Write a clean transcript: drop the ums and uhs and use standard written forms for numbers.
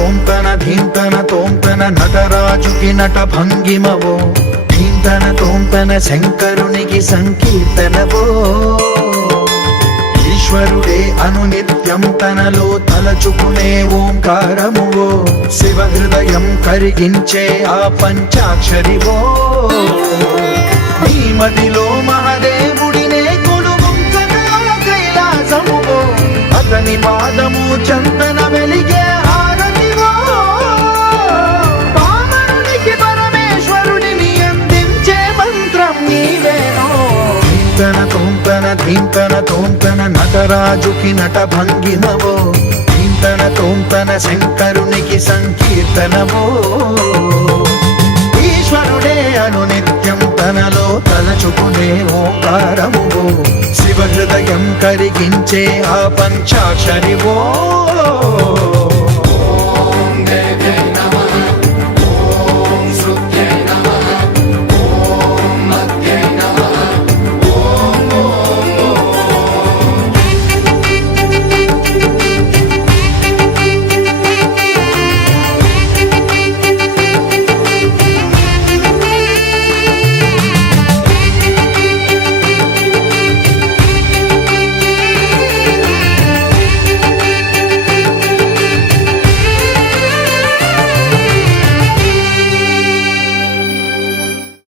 తోంతన ధీంతన తోంతన నటరాజుకి నట భంగిమవో, ధీంతన తోంతన శంకరునికి సంకీర్తనవో. ఈశ్వరుడే అనునిత్యం తనలో తలచుకునే ఓంకారమువో, శివ హృదయం కరిగించే ఆ పంచాక్షరివో. నీ మదిలో మహదేవుడినే కొలువుంచగా కైలాసమువో, అతని పాదము చందన వెలిగే హారతివో. పామరునికి పరమేశ్వరుడిని అందించే మంత్రం నీవేనో. ధీంతన తోంతన ధీంతన తోంతన నటరాజుకి నట భంగిమవో, ధీంతన తోంతన శంకరునికి సంకీర్తనవో. ఈశ్వరుడే అనునిత్యం తనలో తలచుకునే ఓంకారమువో, శివ హృదయం కరిగించే ఆ పంచాక్షరివో.